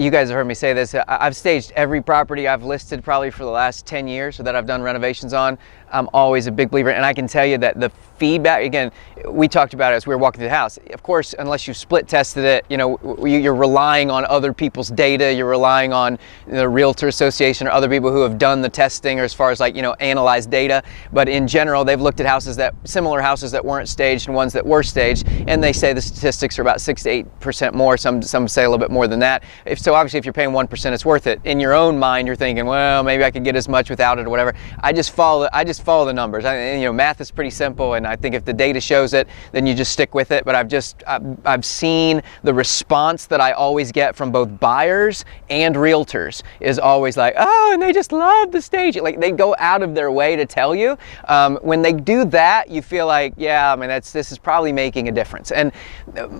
You guys have heard me say this. I've staged every property I've listed probably for the last 10 years or that I've done renovations on. I'm always a big believer, and I can tell you that the feedback, again, we talked about it as we were walking through the house. Of course, unless you split tested it, you know, you're relying on other people's data, you're relying on the Realtor Association or other people who have done the testing, or as far as like, you know, analyze data. But in general, they've looked at similar houses that weren't staged and ones that were staged, and they say the statistics are about 6 to 8% more. Some say a little bit more than that. So obviously, if you're paying 1%, it's worth it. In your own mind, you're thinking, well, maybe I could get as much without it or whatever. I just follow the numbers. You know, math is pretty simple, and I think if the data shows it, then you just stick with it. But I've seen the response that I always get from both buyers and realtors is always like, oh, and they just love the staging. Like, they go out of their way to tell you. When they do that, you feel like, yeah, I mean, this is probably making a difference. And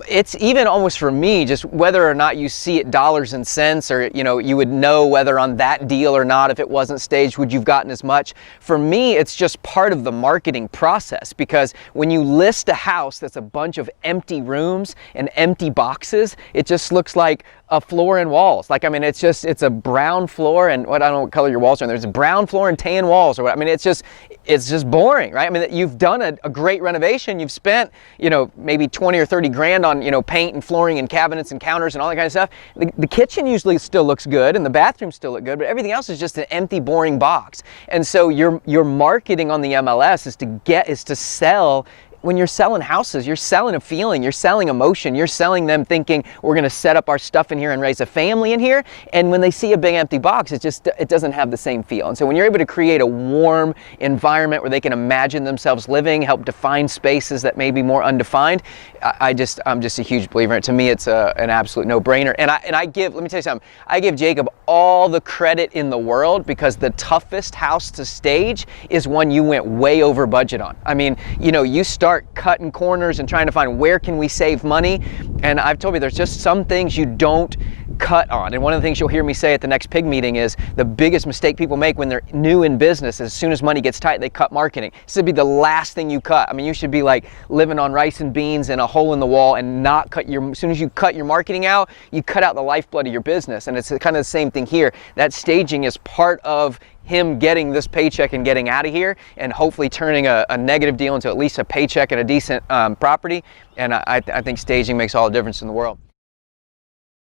it's even almost for me, just whether or not you see it dollars and cents, or, you know, you would know whether on that deal or not, if it wasn't staged, would you've gotten as much? For me, it's just part of the marketing process, because when you list a house that's a bunch of empty rooms and empty boxes, it just looks like a floor and walls. Like, I mean, it's a brown floor and I don't know what color your walls are. There's a brown floor and tan walls, or what. I mean, it's just boring, right? I mean, you've done a great renovation. You've spent, you know, maybe 20 or 30 grand on, you know, paint and flooring and cabinets and counters and all that kind of stuff. The kitchen usually still looks good and the bathroom still look good, but everything else is just an empty, boring box. And so your marketing on the MLS is to sell. When you're selling houses, you're selling a feeling, you're selling emotion, you're selling them thinking we're gonna set up our stuff in here and raise a family in here. And when they see a big empty box, it doesn't have the same feel. And so when you're able to create a warm environment where they can imagine themselves living, help define spaces that may be more undefined, I'm just a huge believer in it. To me, it's an absolute no-brainer. And let me tell you something, I give Jacob all the credit in the world, because the toughest house to stage is one you went way over budget on. I mean, you know, you start cutting corners and trying to find where can we save money, and I've told you there's just some things you don't cut on. And one of the things you'll hear me say at the next PIG meeting is the biggest mistake people make when they're new in business, as soon as money gets tight, they cut marketing. This should be the last thing you cut. I mean, you should be like living on rice and beans and a hole in the wall, and not cut as soon as you cut your marketing out, you cut out the lifeblood of your business. And it's kind of the same thing here. That staging is part of him getting this paycheck and getting out of here, and hopefully turning a negative deal into at least a paycheck and a decent property. And I think staging makes all the difference in the world.